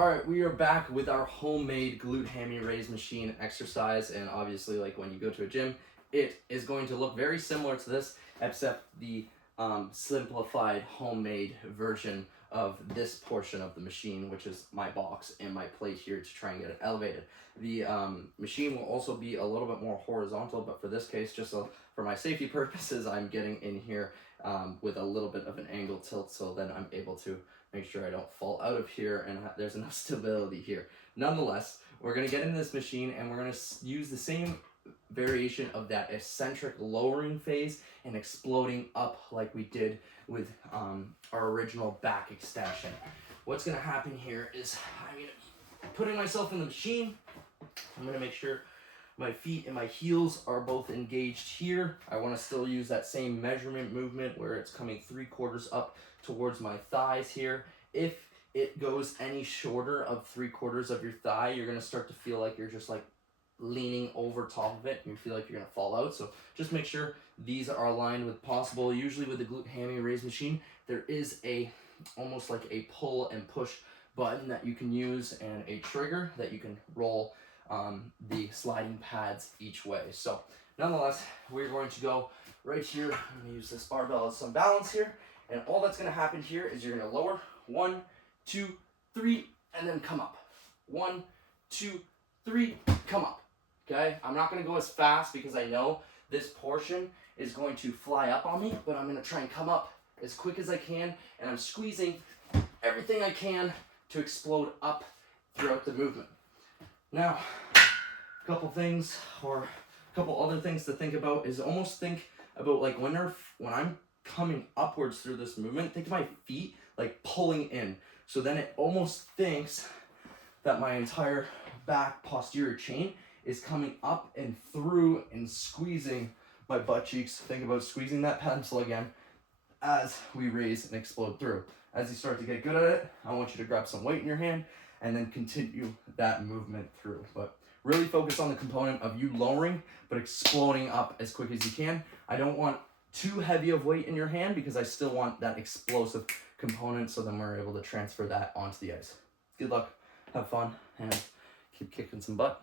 All right, we are back with our homemade glute hammy raise machine exercise, and obviously, like when you go to a gym, it is going to look very similar to this, except the simplified homemade version of this portion of the machine, which is my box and my plate here to try and get it elevated. The machine will also be a little bit more horizontal, but for this case, just so for my safety purposes, I'm getting in here with a little bit of an angle tilt, so then I'm able to make sure I don't fall out of here and there's enough stability here. Nonetheless, we're going to get into this machine and we're going to use the same variation of that eccentric lowering phase and exploding up like we did with our original back extension. What's going to happen here is I'm putting myself in the machine. I'm going to make sure my feet and my heels are both engaged here. I want to still use that same measurement movement where it's coming 3/4 up towards my thighs here. If it goes any shorter of 3/4 of your thigh, you're going to start to feel like you're just like leaning over top of it and you feel like you're going to fall out. So just make sure these are aligned with possible. Usually with the glute hammy raise machine, there is a almost like a pull and push button that you can use and a trigger that you can roll the sliding pads each way. So nonetheless, we're going to go right here. I'm going to use this barbell as some balance here. And all that's going to happen here is you're going to lower 1, 2, 3, and then come up. 1, 2, 3, come up. Okay? I'm not going to go as fast because I know this portion is going to fly up on me, but I'm going to try and come up as quick as I can, and I'm squeezing everything I can to explode up throughout the movement. Now, a couple things or a couple other things to think about is almost think about like when I'm coming upwards through this movement, think of my feet like pulling in. So then it almost thinks that my entire back posterior chain is coming up and through and squeezing my butt cheeks. Think about squeezing that pencil again as we raise and explode through. As you start to get good at it, I want you to grab some weight in your hand and then continue that movement through. But really focus on the component of you lowering, but exploding up as quick as you can. I don't want too heavy of weight in your hand because I still want that explosive component, so then we're able to transfer that onto the ice. Good luck, have fun, and keep kicking some butt.